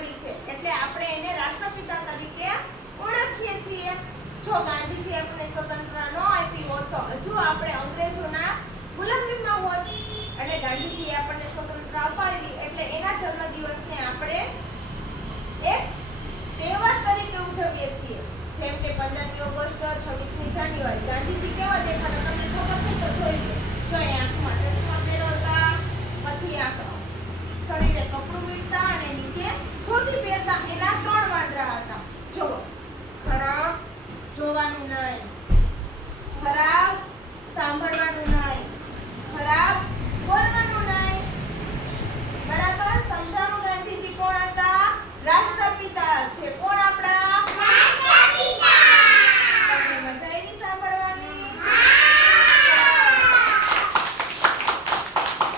કરી છે, એટલે આપણે એને રાષ્ટ્રપિતા તરીકે ઓળખીએ છીએ. જો ગાંધીજી આપણને સ્વતંત્રતા ન આપી હોત તો હજુ આપણે અંગ્રેજોના ગુલામીમાં હોત, અને ગાંધીજીએ આપણને સ્વતંત્રતા અપાવી એટલે એના જન્મદિવસને આપણે એક તહેવાર તરીકે ઉજવીએ છીએ. જેમ કે 15મી ઓગસ્ટ, 26મી જાન્યુઆરી. ગાંધીજી કેવા દેખાતા તમને ખબર છે તો જોઈ લો. જો એ આંખમાં ચશ્મા પહેરતા, પછી આ શરીરે કપડું વીંટતા અને નીચે ધોતી પહેરતા. એના 3 વાંદરા હતા. જો ખરાબ જોવાનું નહીં, ખરાબ સાંભળવાનું નહીં, ખરાબ બોલવાનું નહીં. બરાબર સમજાણું? ગાંધીજી કોણ હતા? રાષ્ટ્ર